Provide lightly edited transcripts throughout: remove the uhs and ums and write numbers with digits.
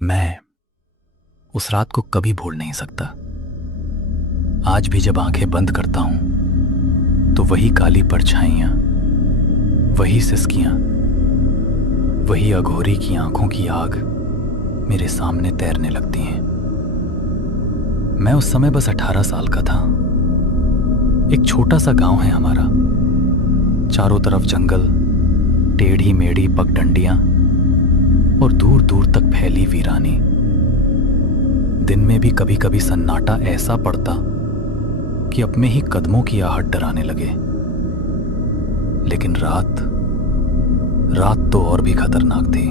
मैं उस रात को कभी भूल नहीं सकता। आज भी जब आंखें बंद करता हूं तो वही काली परछाइयां, वही सिसकियां, वही अघोरी की आंखों की आग मेरे सामने तैरने लगती हैं। मैं उस समय बस 18 साल का था। एक छोटा सा गांव है हमारा, चारों तरफ जंगल, टेढ़ी मेढ़ी पगडंडियां और दूर दूर तक फैली वीरानी। दिन में भी कभी कभी सन्नाटा ऐसा पड़ता कि अपने ही कदमों की आहट डराने लगे। लेकिन रात तो और भी खतरनाक थी।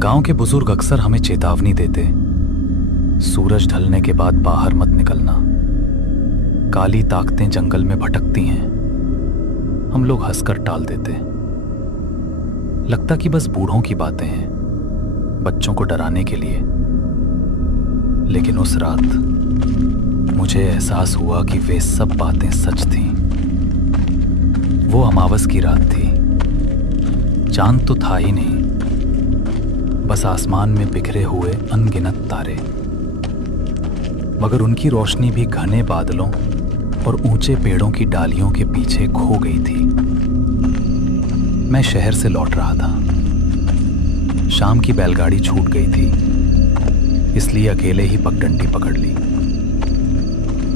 गांव के बुजुर्ग अक्सर हमें चेतावनी देते, सूरज ढलने के बाद बाहर मत निकलना, काली ताकतें जंगल में भटकती हैं। हम लोग हंसकर टाल देते, लगता कि बस बूढ़ों की बातें हैं, बच्चों को डराने के लिए। लेकिन उस रात मुझे एहसास हुआ कि वे सब बातें सच थीं। वो अमावस की रात थी। चांद तो था ही नहीं, बस आसमान में बिखरे हुए अनगिनत तारे। मगर उनकी रोशनी भी घने बादलों और ऊंचे पेड़ों की डालियों के पीछे खो गई थी। मैं शहर से लौट रहा था। शाम की बैलगाड़ी छूट गई थी, इसलिए अकेले ही पगडंडी पकड़ ली।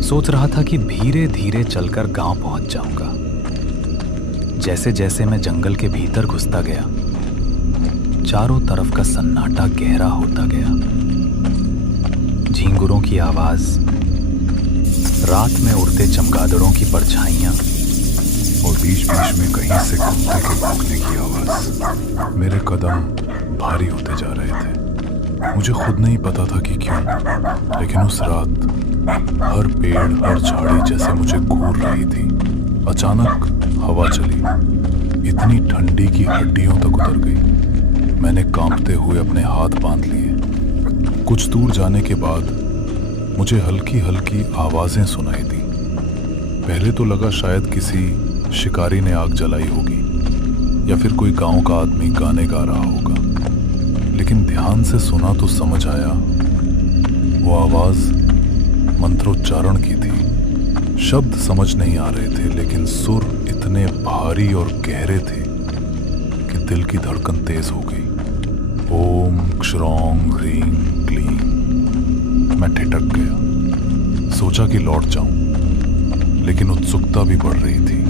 सोच रहा था कि धीरे धीरे चलकर गांव पहुंच जाऊंगा। जैसे जैसे मैं जंगल के भीतर घुसता गया, चारों तरफ का सन्नाटा गहरा होता गया। झींगुरों की आवाज, रात में उड़ते चमगादड़ों की परछाइयां और बीच बीच में कहीं से कुत्ते के भौंकने की आवाज। मेरे कदम भारी होते जा रहे थे। मुझे खुद नहीं पता था कि क्यों, लेकिन उस रात हर पेड़, हर झाड़ी जैसे मुझे घूर रही थी। अचानक हवा चली, इतनी ठंडी की हड्डियों तक उतर गई। मैंने कांपते हुए अपने हाथ बांध लिए। कुछ दूर जाने के बाद मुझे हल्की हल्की आवाजें सुनाई दी। पहले तो लगा शायद किसी शिकारी ने आग जलाई होगी या फिर कोई गांव का आदमी गाने गा रहा होगा। लेकिन ध्यान से सुना तो समझ आया, वो आवाज मंत्रोच्चारण की थी। शब्द समझ नहीं आ रहे थे, लेकिन सुर इतने भारी और गहरे थे कि दिल की धड़कन तेज हो गई। ओम क्षरौं ह्रीं क्लीं। मैं ठिठक गया। सोचा कि लौट जाऊं, लेकिन उत्सुकता भी बढ़ रही थी।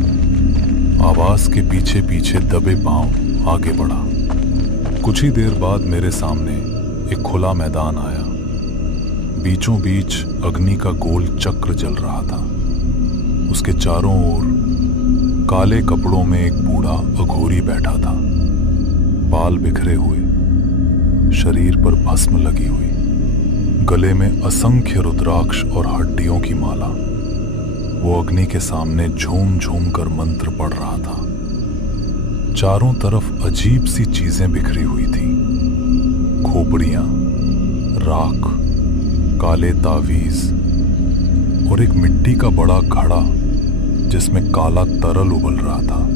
आवाज के पीछे पीछे दबे पांव आगे बढ़ा। कुछ ही देर बाद मेरे सामने एक खुला मैदान आया। बीचों बीच अग्नि का गोल चक्र जल रहा था। उसके चारों ओर काले कपड़ों में एक बूढ़ा अघोरी बैठा था, बाल बिखरे हुए, शरीर पर भस्म लगी हुई, गले में असंख्य रुद्राक्ष और हड्डियों की माला। वो अग्नि के सामने झूम झूम कर मंत्र पढ़ रहा था। चारों तरफ अजीब सी चीजें बिखरी हुई थी, खोपड़ियां, राख, काले तावीज और एक मिट्टी का बड़ा घड़ा जिसमें काला तरल उबल रहा था।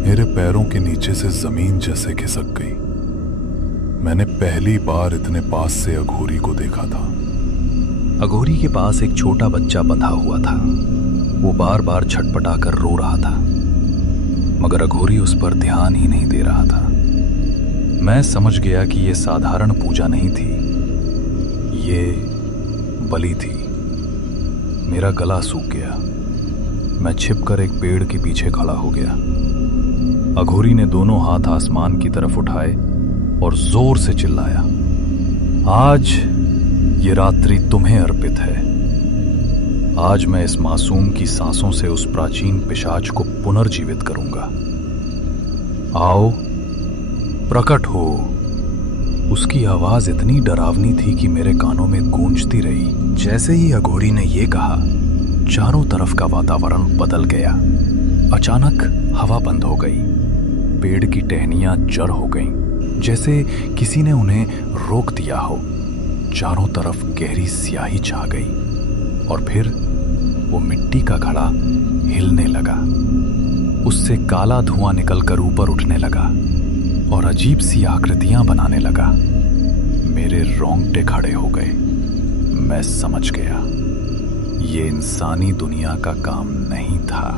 मेरे पैरों के नीचे से जमीन जैसे खिसक गई। मैंने पहली बार इतने पास से अघोरी को देखा था। अघोरी के पास एक छोटा बच्चा बंधा हुआ था। वो बार बार छटपटाकर रो रहा था, मगर अघोरी उस पर ध्यान ही नहीं दे रहा था। मैं समझ गया कि यह साधारण पूजा नहीं थी, ये बलि थी। मेरा गला सूख गया। मैं छिपकर एक पेड़ के पीछे खड़ा हो गया। अघोरी ने दोनों हाथ आसमान की तरफ उठाए और जोर से चिल्लाया, आज ये रात्रि तुम्हें अर्पित है। आज मैं इस मासूम की सांसों से उस प्राचीन पिशाच को पुनर्जीवित करूंगा। आओ, प्रकट हो। उसकी आवाज इतनी डरावनी थी कि मेरे कानों में गूंजती रही। जैसे ही अघोरी ने यह कहा, चारों तरफ का वातावरण बदल गया। अचानक हवा बंद हो गई, पेड़ की टहनियां जड़ हो गईं, जैसे किसी ने उन्हें रोक दिया हो। चारों तरफ गहरी स्याही छा गई और फिर वो मिट्टी का घड़ा हिलने लगा। उससे काला धुआं निकलकर ऊपर उठने लगा और अजीब सी आकृतियां बनाने लगा। रोंगटे खड़े हो गए। मैं समझ गया, ये इंसानी दुनिया का काम नहीं था।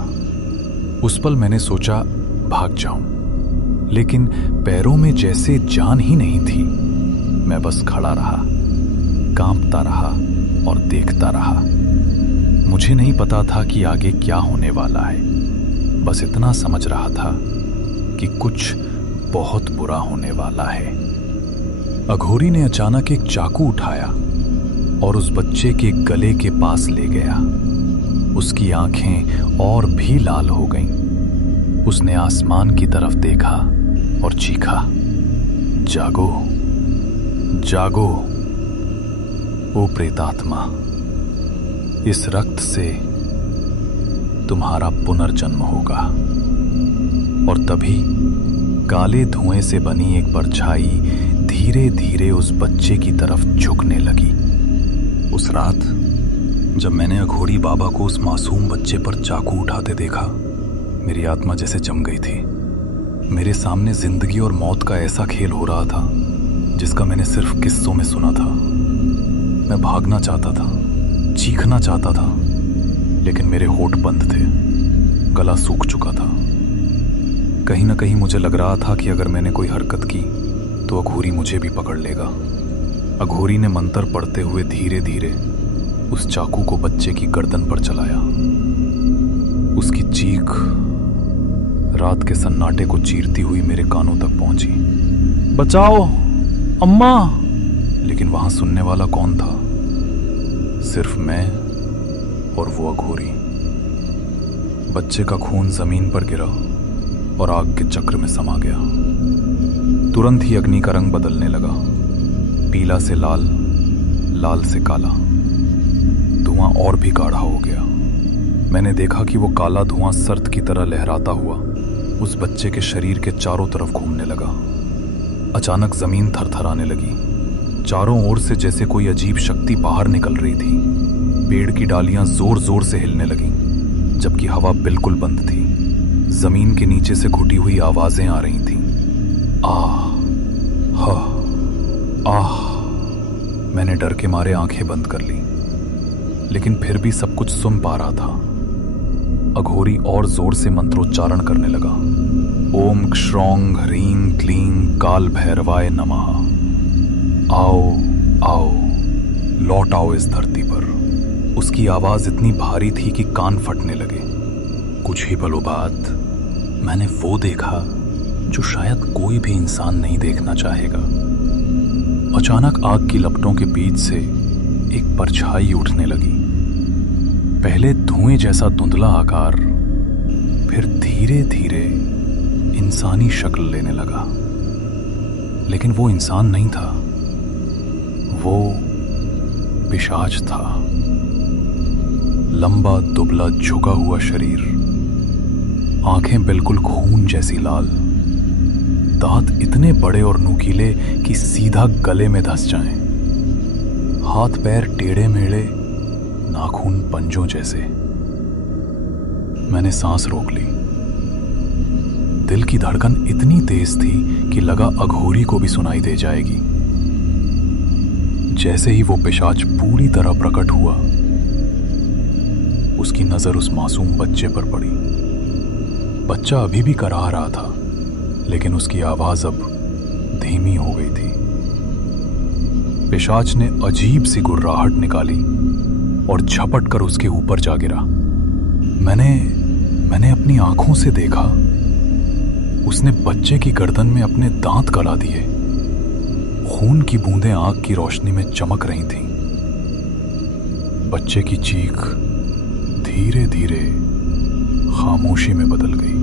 उस पल मैंने सोचा भाग जाऊं, लेकिन पैरों में जैसे जान ही नहीं थी। मैं बस खड़ा रहा, कांपता रहा और देखता रहा। मुझे नहीं पता था कि आगे क्या होने वाला है। बस इतना समझ रहा था कि कुछ बहुत बुरा होने वाला है। अघोरी ने अचानक एक चाकू उठाया और उस बच्चे के गले के पास ले गया। उसकी आंखें और भी लाल हो गईं। उसने आसमान की तरफ देखा और चीखा, जागो, जागो, ओ प्रेतात्मा, इस रक्त से तुम्हारा पुनर्जन्म होगा। और तभी काले धुएं से बनी एक परछाई धीरे धीरे उस बच्चे की तरफ झुकने लगी। उस रात जब मैंने अघोरी बाबा को उस मासूम बच्चे पर चाकू उठाते देखा, मेरी आत्मा जैसे जम गई थी। मेरे सामने जिंदगी और मौत का ऐसा खेल हो रहा था जिसका मैंने सिर्फ किस्सों में सुना था। मैं भागना चाहता था, चीखना चाहता था, लेकिन मेरे होंठ बंद थे, गला सूख चुका था। कहीं ना कहीं मुझे लग रहा था कि अगर मैंने कोई हरकत की तो अघोरी मुझे भी पकड़ लेगा। अघोरी ने मंत्र पढ़ते हुए धीरे धीरे उस चाकू को बच्चे की गर्दन पर चलाया। उसकी चीख रात के सन्नाटे को चीरती हुई मेरे कानों तक पहुंची, बचाओ अम्मा। लेकिन वहां सुनने वाला कौन था? सिर्फ मैं और वो अघोरी। बच्चे का खून जमीन पर गिरा और आग के चक्र में समा गया। तुरंत ही अग्नि का रंग बदलने लगा, पीला से लाल, लाल से काला। धुआं और भी गाढ़ा हो गया। मैंने देखा कि वो काला धुआं सर्द की तरह लहराता हुआ उस बच्चे के शरीर के चारों तरफ घूमने लगा। अचानक जमीन थरथराने लगी। चारों ओर से जैसे कोई अजीब शक्ति बाहर निकल रही थी। पेड़ की डालियां जोर जोर से हिलने लगीं, जबकि हवा बिल्कुल बंद थी। जमीन के नीचे से घुटी हुई आवाजें आ रही थीं। आह, हा, आह। मैंने डर के मारे आंखें बंद कर ली, लेकिन फिर भी सब कुछ सुन पा रहा था। अघोरी और जोर से मंत्रोच्चारण करने लगा। ओम क्षौंग ह्रीं क्लीं काल भैरवाय नमः। आओ आओ, लौट आओ इस धरती पर। उसकी आवाज इतनी भारी थी कि कान फटने लगे। कुछ ही पलों बाद मैंने वो देखा जो शायद कोई भी इंसान नहीं देखना चाहेगा। अचानक आग की लपटों के बीच से एक परछाई उठने लगी। पहले धुएं जैसा धुंधला आकार, फिर धीरे धीरे इंसानी शक्ल लेने लगा। लेकिन वो इंसान नहीं था, वो पिशाच था। लंबा दुबला झुका हुआ शरीर, आंखें बिल्कुल खून जैसी लाल, दांत इतने बड़े और नुकीले कि सीधा गले में धंस जाएं, हाथ पैर टेढ़े मेढ़े, नाखून पंजों जैसे। मैंने सांस रोक ली। दिल की धड़कन इतनी तेज थी कि लगा अघोरी को भी सुनाई दे जाएगी। जैसे ही वो पिशाच पूरी तरह प्रकट हुआ, उसकी नजर उस मासूम बच्चे पर पड़ी। बच्चा अभी भी कराह रहा था, लेकिन उसकी आवाज अब धीमी हो गई थी। पिशाच ने अजीब सी गुर्राहट निकाली और झपट कर उसके ऊपर जा गिरा। मैंने अपनी आंखों से देखा, उसने बच्चे की गर्दन में अपने दांत गला दिए। खून की बूंदें आग की रोशनी में चमक रही थीं। बच्चे की चीख धीरे धीरे खामोशी में बदल गई।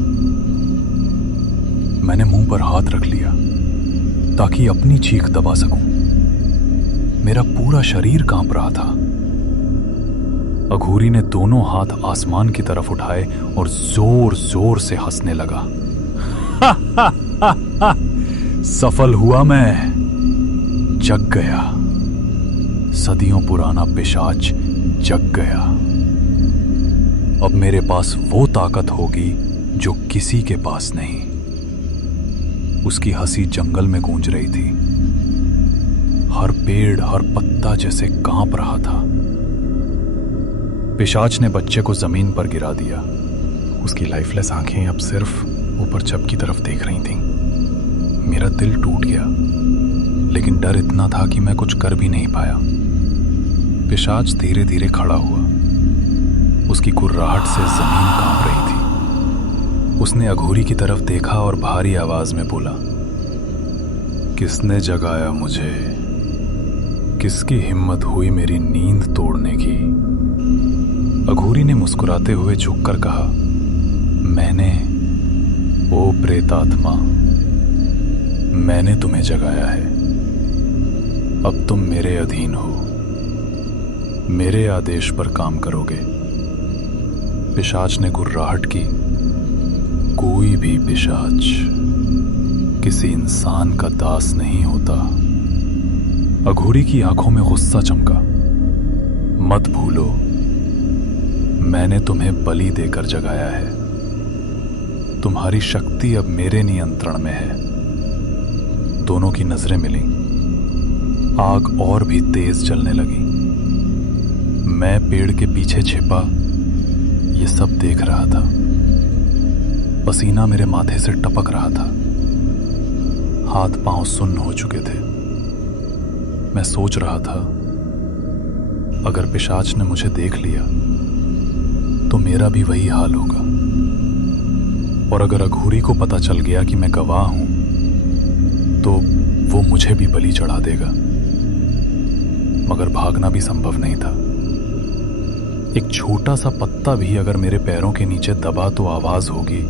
मैंने मुंह पर हाथ रख लिया ताकि अपनी चीख दबा सकूं। मेरा पूरा शरीर कांप रहा था। अघोरी ने दोनों हाथ आसमान की तरफ उठाए और जोर जोर से हंसने लगा। सफल हुआ मैं, जग गया। सदियों पुराना पिशाच जग गया। अब मेरे पास वो ताकत होगी जो किसी के पास नहीं। उसकी हंसी जंगल में गूंज रही थी। हर पेड़ हर पत्ता जैसे कांप रहा था। पिशाच ने बच्चे को जमीन पर गिरा दिया। उसकी लाइफलेस आंखें अब सिर्फ ऊपर छत की तरफ देख रही थीं। मेरा दिल टूट गया, लेकिन डर इतना था कि मैं कुछ कर भी नहीं पाया। पिशाच धीरे धीरे खड़ा हुआ। उसकी कुर्राहट से जमीन कांप रही थी। उसने अघोरी की तरफ देखा और भारी आवाज में बोला, किसने जगाया मुझे? किसकी हिम्मत हुई मेरी नींद तोड़ने की? अघोरी ने मुस्कुराते हुए झुककर कहा, मैंने, ओ प्रेतात्मा, मैंने तुम्हें जगाया है। अब तुम मेरे अधीन हो, मेरे आदेश पर काम करोगे। पिशाच ने गुर्राहट की। कोई भी पिशाच किसी इंसान का दास नहीं होता। अघोरी की आंखों में गुस्सा चमका। मत भूलो, मैंने तुम्हें बलि देकर जगाया है। तुम्हारी शक्ति अब मेरे नियंत्रण में है। दोनों की नजरें मिली। आग और भी तेज जलने लगी। मैं पेड़ के पीछे छिपा ये सब देख रहा था। पसीना मेरे माथे से टपक रहा था। हाथ पांव सुन्न हो चुके थे। मैं सोच रहा था, अगर पिशाच ने मुझे देख लिया तो मेरा भी वही हाल होगा, और अगर अघोरी को पता चल गया कि मैं गवाह हूं तो वो मुझे भी बलि चढ़ा देगा। मगर भागना भी संभव नहीं था। एक छोटा सा पत्ता भी अगर मेरे पैरों के नीचे दबा तो आवाज होगी।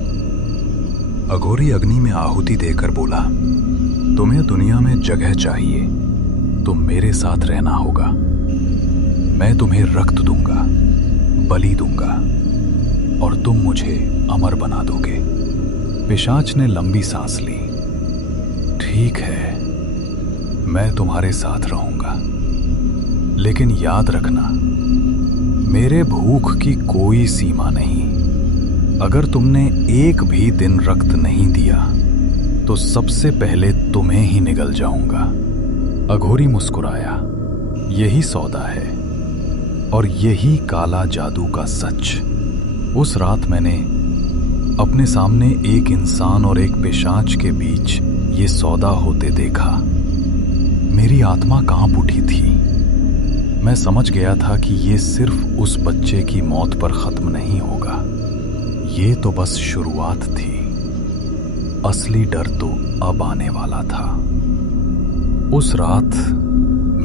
अघोरी अग्नि में आहुति देकर बोला, तुम्हें दुनिया में जगह चाहिए तो मेरे साथ रहना होगा। मैं तुम्हें रक्त दूंगा, बलि दूंगा, और तुम मुझे अमर बना दोगे। पिशाच ने लंबी सांस ली। ठीक है, मैं तुम्हारे साथ रहूंगा, लेकिन याद रखना, मेरे भूख की कोई सीमा नहीं। अगर तुमने एक भी दिन रक्त नहीं दिया तो सबसे पहले तुम्हें ही निगल जाऊंगा। अघोरी मुस्कुराया। यही सौदा है, और यही काला जादू का सच। उस रात मैंने अपने सामने एक इंसान और एक पिशाच के बीच ये सौदा होते देखा। मेरी आत्मा कांप उठी थी। मैं समझ गया था कि ये सिर्फ उस बच्चे की मौत पर खत्म नहीं होगा। ये तो बस शुरुआत थी। असली डर तो अब आने वाला था। उस रात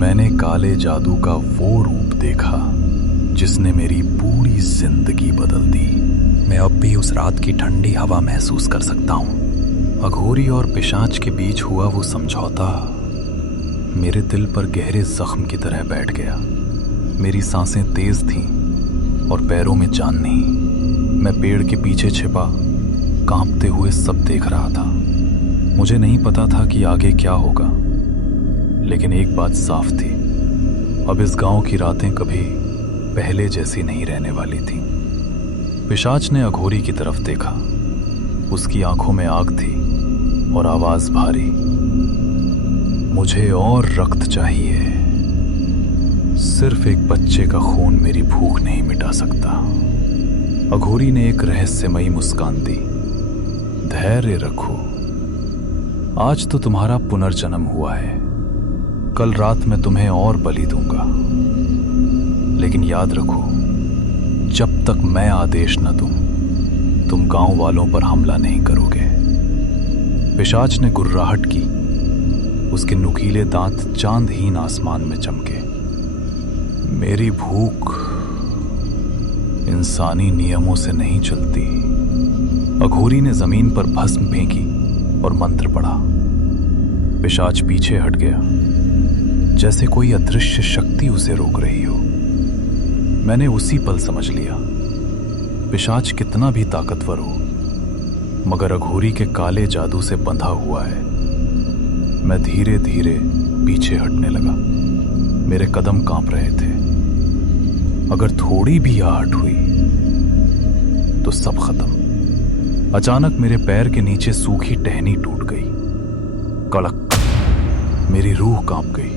मैंने काले जादू का वो रूप देखा जिसने मेरी पूरी जिंदगी बदल दी। मैं अब भी उस रात की ठंडी हवा महसूस कर सकता हूं। अघोरी और पिशाच के बीच हुआ वो समझौता मेरे दिल पर गहरे जख्म की तरह बैठ गया। मेरी सांसें तेज थीं और पैरों में जान नहीं। मैं पेड़ के पीछे छिपा कांपते हुए सब देख रहा था। मुझे नहीं पता था कि आगे क्या होगा, लेकिन एक बात साफ थी, अब इस गांव की रातें कभी पहले जैसी नहीं रहने वाली थीं। पिशाच ने अघोरी की तरफ देखा। उसकी आंखों में आग थी और आवाज भारी। मुझे और रक्त चाहिए। सिर्फ एक बच्चे का खून मेरी भूख नहीं मिटा सकता। अघोरी ने एक रहस्यमयी मुस्कान दी। धैर्य रखो, आज तो तुम्हारा पुनर्जन्म हुआ है। कल रात मैं तुम्हें और बलि दूंगा, लेकिन याद रखो, जब तक मैं आदेश न दूं, तुम गांव वालों पर हमला नहीं करोगे। पिशाच ने गुर्राहट की। उसके नुकीले दांत चांदहीन आसमान में चमके। मेरी भूख इंसानी नियमों से नहीं चलती। अघोरी ने जमीन पर भस्म फेंकी और मंत्र पढ़ा। पिशाच पीछे हट गया, जैसे कोई अदृश्य शक्ति उसे रोक रही हो। मैंने उसी पल समझ लिया, पिशाच कितना भी ताकतवर हो, मगर अघोरी के काले जादू से बंधा हुआ है। मैं धीरे धीरे पीछे हटने लगा। मेरे कदम कांप रहे थे। अगर थोड़ी भी आहट हुई तो सब खत्म। अचानक मेरे पैर के नीचे सूखी टहनी टूट गई। कड़क। मेरी रूह कांप गई।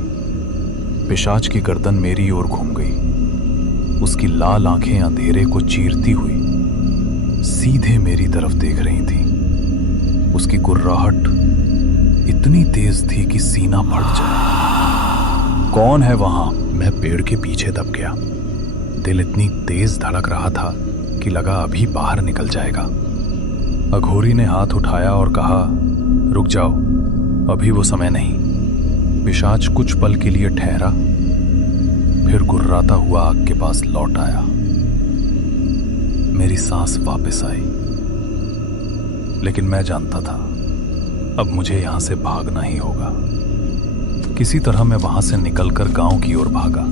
पिशाच की गर्दन मेरी ओर घूम गई। उसकी लाल आंखें अंधेरे को चीरती हुई सीधे मेरी तरफ देख रही थी। उसकी गुर्राहट इतनी तेज थी कि सीना फट जाए। कौन है वहां? मैं पेड़ के पीछे दब गया। दिल इतनी तेज धड़क रहा था कि लगा अभी बाहर निकल जाएगा। अघोरी ने हाथ उठाया और कहा, रुक जाओ, अभी वो समय नहीं। पिशाच कुछ पल के लिए ठहरा, फिर गुर्राता हुआ आग के पास लौट आया। मेरी सांस वापस आई, लेकिन मैं जानता था अब मुझे यहां से भागना ही होगा। किसी तरह मैं वहां से निकलकर गांव की ओर भागा।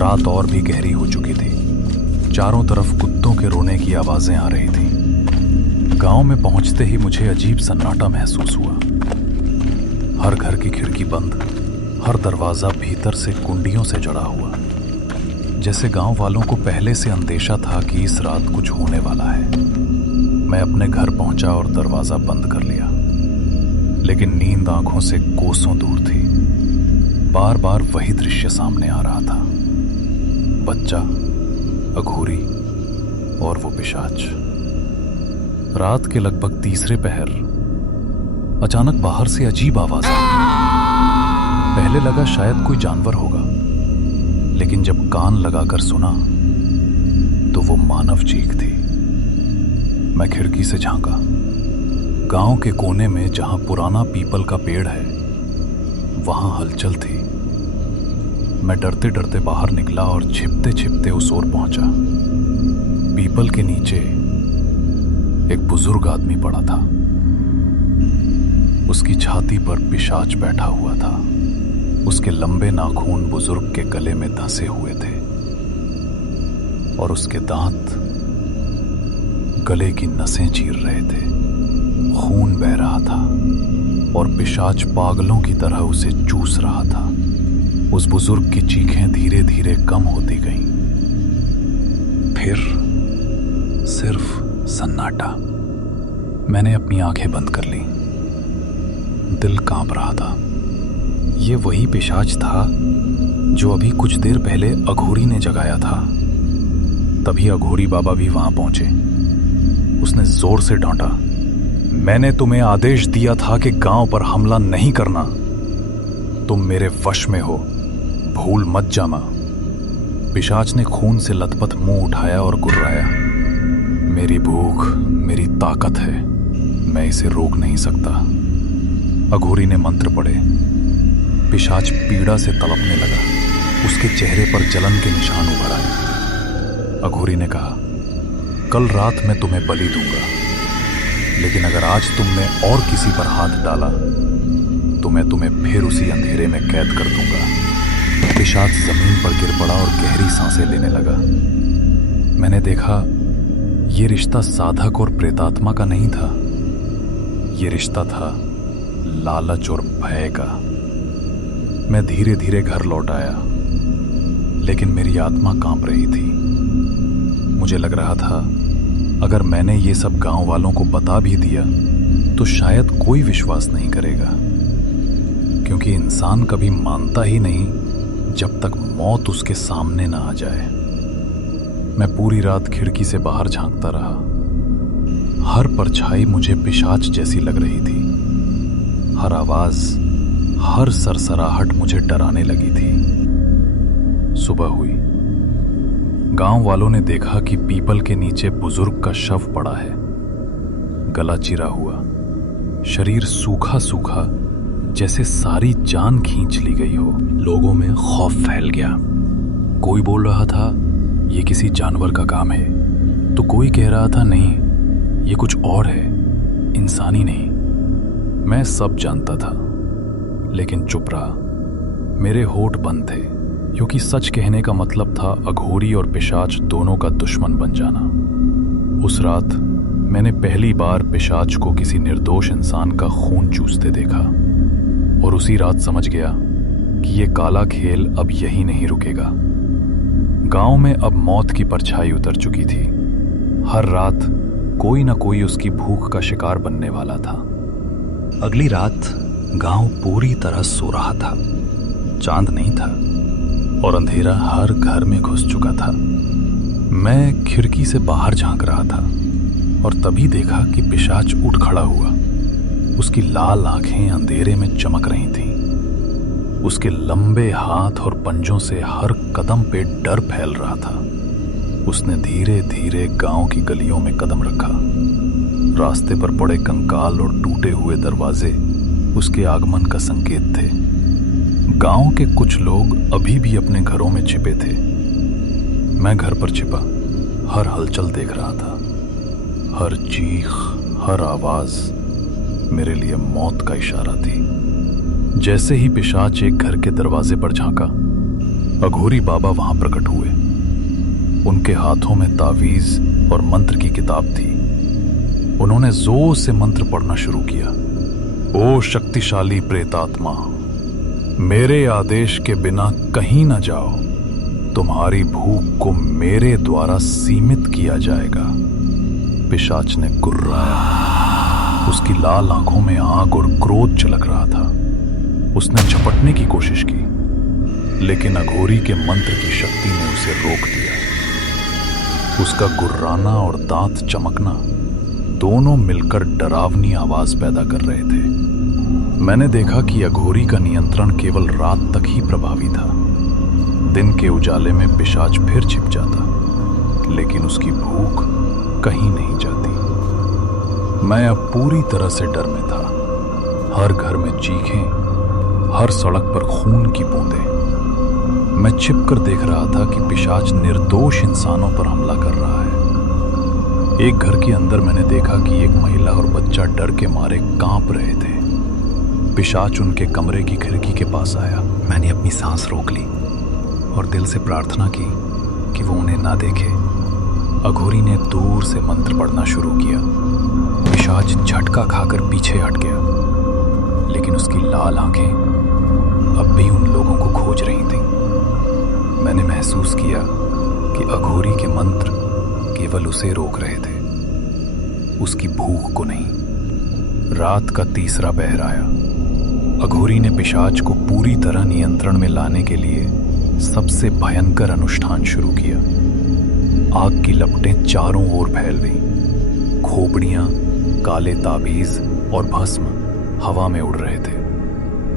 रात और भी गहरी हो चुकी थी। चारों तरफ कुत्तों के रोने की आवाजें आ रही थी। गांव में पहुंचते ही मुझे अजीब सन्नाटा महसूस हुआ। हर घर की खिड़की बंद, हर दरवाजा भीतर से कुंडियों से जड़ा हुआ, जैसे गांव वालों को पहले से अंदेशा था कि इस रात कुछ होने वाला है। मैं अपने घर पहुंचा और दरवाजा बंद कर लिया, लेकिन नींद आंखों से कोसों दूर थी। बार बार वही दृश्य सामने आ रहा था, बच्चा, अघोरी और वो पिशाच। रात के लगभग तीसरे पहर अचानक बाहर से अजीब आवाज आई। पहले लगा शायद कोई जानवर होगा, लेकिन जब कान लगाकर सुना तो वो मानव चीख थी। मैं खिड़की से झांका। गांव के कोने में जहां पुराना पीपल का पेड़ है, वहां हलचल थी। मैं डरते डरते बाहर निकला और छिपते छिपते उस ओर पहुंचा। पीपल के नीचे एक बुजुर्ग आदमी पड़ा था। उसकी छाती पर पिशाच बैठा हुआ था। उसके लंबे नाखून बुजुर्ग के गले में धंसे हुए थे और उसके दांत गले की नसें चीर रहे थे। खून बह रहा था और पिशाच पागलों की तरह उसे चूस रहा था। उस बुजुर्ग की चीखें धीरे धीरे कम होती गईं। फिर सिर्फ सन्नाटा। मैंने अपनी आंखें बंद कर ली। दिल कांप रहा था। ये वही पिशाच था जो अभी कुछ देर पहले अघोरी ने जगाया था। तभी अघोरी बाबा भी वहां पहुंचे। उसने जोर से डांटा, मैंने तुम्हें आदेश दिया था कि गांव पर हमला नहीं करना। तुम मेरे वश में हो, भूल मत जाना। पिशाच ने खून से लथपथ मुंह उठाया और गुर्राया, मेरी भूख मेरी ताकत है, मैं इसे रोक नहीं सकता। अघोरी ने मंत्र पढ़े। पिशाच पीड़ा से तड़पने लगा। उसके चेहरे पर जलन के निशान उभर आए। अघोरी ने कहा, कल रात मैं तुम्हें बलि दूंगा, लेकिन अगर आज तुमने और किसी पर हाथ डाला तो मैं तुम्हें फिर उसी अंधेरे में कैद कर दूंगा। पिशाच जमीन पर गिर पड़ा और गहरी सांसें लेने लगा। मैंने देखा ये रिश्ता साधक और प्रेतात्मा का नहीं था। ये रिश्ता था लालच और भय का। मैं धीरे धीरे घर लौट आया, लेकिन मेरी आत्मा कांप रही थी। मुझे लग रहा था अगर मैंने ये सब गांव वालों को बता भी दिया तो शायद कोई विश्वास नहीं करेगा, क्योंकि इंसान कभी मानता ही नहीं जब तक मौत उसके सामने ना आ जाए। मैं पूरी रात खिड़की से बाहर झांकता रहा। हर परछाई मुझे पिशाच जैसी लग रही थी। हर आवाज, हर सरसराहट मुझे डराने लगी थी। सुबह हुई। गांव वालों ने देखा कि पीपल के नीचे बुजुर्ग का शव पड़ा है, गला चिरा हुआ, शरीर सूखा सूखा, जैसे सारी जान खींच ली गई हो। लोगों में खौफ फैल गया। कोई बोल रहा था ये किसी जानवर का काम है, तो कोई कह रहा था नहीं, ये कुछ और है, इंसानी नहीं। मैं सब जानता था, लेकिन चुप रहा। मेरे होठ बंद थे, क्योंकि सच कहने का मतलब था अघोरी और पिशाच दोनों का दुश्मन बन जाना। उस रात मैंने पहली बार पिशाच को किसी निर्दोष इंसान का खून चूसते देखा, और उसी रात समझ गया कि ये काला खेल अब यही नहीं रुकेगा। गांव में अब मौत की परछाई उतर चुकी थी। हर रात कोई ना कोई उसकी भूख का शिकार बनने वाला था। अगली रात गांव पूरी तरह सो रहा था। चांद नहीं था, और अंधेरा हर घर में घुस चुका था। मैं खिड़की से बाहर झांक रहा था और तभी देखा कि पिशाच उठ खड़ा हुआ। उसकी लाल आंखें अंधेरे में चमक रही थीं। उसके लंबे हाथ और पंजों से हर कदम पे डर फैल रहा था। उसने धीरे धीरे गांव की गलियों में कदम रखा। रास्ते पर पड़े कंकाल और टूटे हुए दरवाजे उसके आगमन का संकेत थे। गांव के कुछ लोग अभी भी अपने घरों में छिपे थे। मैं घर पर छिपा हर हलचल देख रहा था। हर चीख, हर आवाज मेरे लिए मौत का इशारा थी। जैसे ही पिशाच एक घर के दरवाजे पर झांका, अघोरी बाबा वहां प्रकट हुए। उनके हाथों में तावीज और मंत्र की किताब थी। उन्होंने जोर से मंत्र पढ़ना शुरू किया। ओ शक्तिशाली प्रेतात्मा, मेरे आदेश के बिना कहीं न जाओ। तुम्हारी भूख को मेरे द्वारा सीमित किया जाएगा। पिशाच ने गुर्राया। उसकी लाल आंखों में आग और क्रोध झलक रहा था। उसने झपटने की कोशिश की, लेकिन अघोरी के मंत्र की शक्ति ने उसे रोक दिया। उसका गुर्राना और दांत चमकना दोनों मिलकर डरावनी आवाज पैदा कर रहे थे। मैंने देखा कि अघोरी का नियंत्रण केवल रात तक ही प्रभावी था। दिन के उजाले में पिशाच फिर छिप जाता, लेकिन उसकी भूख कहीं नहीं जाती। मैं अब पूरी तरह से डर में था। हर घर में चीखें, हर सड़क पर खून की बूंदें। मैं छिपकर देख रहा था कि पिशाच निर्दोष इंसानों पर हमला कर रहा है। एक घर के अंदर मैंने देखा कि एक महिला और बच्चा डर के मारे कांप रहे थे। पिशाच उनके कमरे की खिड़की के पास आया। मैंने अपनी सांस रोक ली और दिल से प्रार्थना की कि वो उन्हें ना देखे। अघोरी ने दूर से मंत्र पढ़ना शुरू किया। पिशाच झटका खाकर पीछे हट गया, लेकिन उसकी लाल आंखें अब भी उन लोगों को खोज रही थीं। मैंने महसूस किया कि अघोरी के मंत्र केवल उसे रोक रहे थे, उसकी भूख को नहीं। रात का तीसरा पहर आया। अघोरी ने पिशाच को पूरी तरह नियंत्रण में लाने के लिए सबसे भयंकर अनुष्ठान शुरू किया। आग की लपटें चारों ओर फैल गईं। खोपड़ियां, काले ताबीज और भस्म हवा में उड़ रहे थे।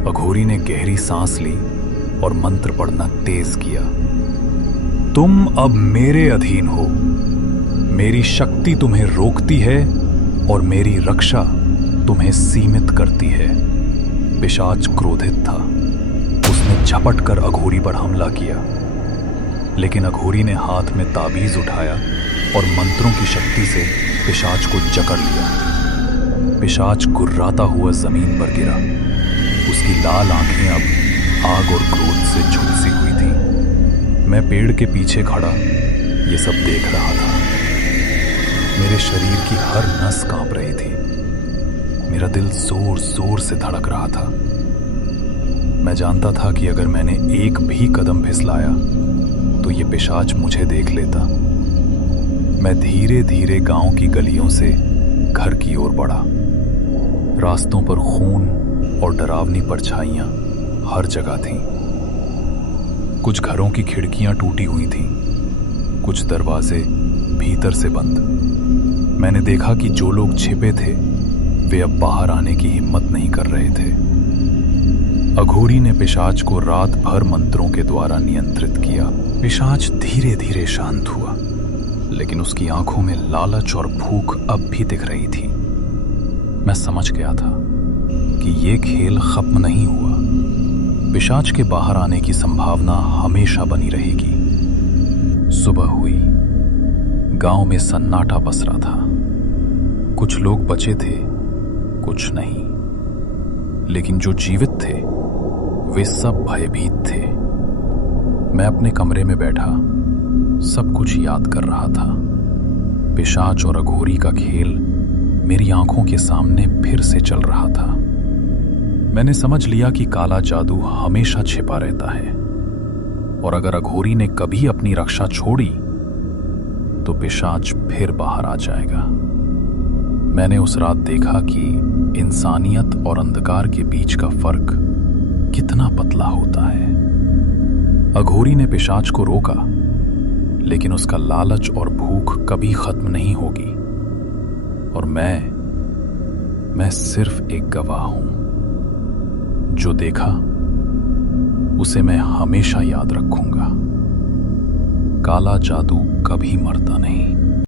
अघोरी ने गहरी सांस ली और मंत्र पढ़ना तेज किया। तुम अब मेरे अधीन हो। मेरी शक्ति तुम्हें रोकती है और मेरी रक्षा तुम्हें सीमित करती है। पिशाच क्रोधित था। उसने झपट कर अघोरी पर हमला किया, लेकिन अघोरी ने हाथ में ताबीज उठाया और मंत्रों की शक्ति से पिशाच को जकड़ लिया। पिशाच गुर्राता हुआ जमीन पर गिरा। उसकी लाल आंखें अब आग और क्रोध से झुलसी हुई थीं। मैं पेड़ के पीछे खड़ा ये सब देख रहा था। मेरे शरीर की हर नस कांप रही थी। मेरा दिल जोर जोर से धड़क रहा था। मैं जानता था कि अगर मैंने एक भी कदम फिसलाया तो ये पिशाच मुझे देख लेता। मैं धीरे धीरे गांव की गलियों से घर की ओर बढ़ा। रास्तों पर खून और डरावनी परछाइयां हर जगह थीं। कुछ घरों की खिड़कियां टूटी हुई थीं, कुछ दरवाजे भीतर से बंद। मैंने देखा कि जो लोग छिपे थे वे अब बाहर आने की हिम्मत नहीं कर रहे थे। अघोरी ने पिशाच को रात भर मंत्रों के द्वारा नियंत्रित किया। पिशाच धीरे धीरे शांत हुआ, लेकिन उसकी आंखों में लालच और भूख अब भी दिख रही थी। मैं समझ गया था कि ये खेल खत्म नहीं हुआ। पिशाच के बाहर आने की संभावना हमेशा बनी रहेगी। सुबह हुई। गांव में सन्नाटा पसरा था। कुछ लोग बचे थे, कुछ नहीं, लेकिन जो जीवित थे वे सब भयभीत थे। मैं अपने कमरे में बैठा सब कुछ याद कर रहा था। पिशाच और अघोरी का खेल मेरी आंखों के सामने फिर से चल रहा था। मैंने समझ लिया कि काला जादू हमेशा छिपा रहता है, और अगर अघोरी ने कभी अपनी रक्षा छोड़ी तो पिशाच फिर बाहर आ जाएगा। मैंने उस रात देखा कि इंसानियत और अंधकार के बीच का फर्क कितना पतला होता है। अघोरी ने पिशाच को रोका, लेकिन उसका लालच और भूख कभी खत्म नहीं होगी। और मैं सिर्फ एक गवाह हूं। जो देखा उसे मैं हमेशा याद रखूंगा। काला जादू कभी मरता नहीं।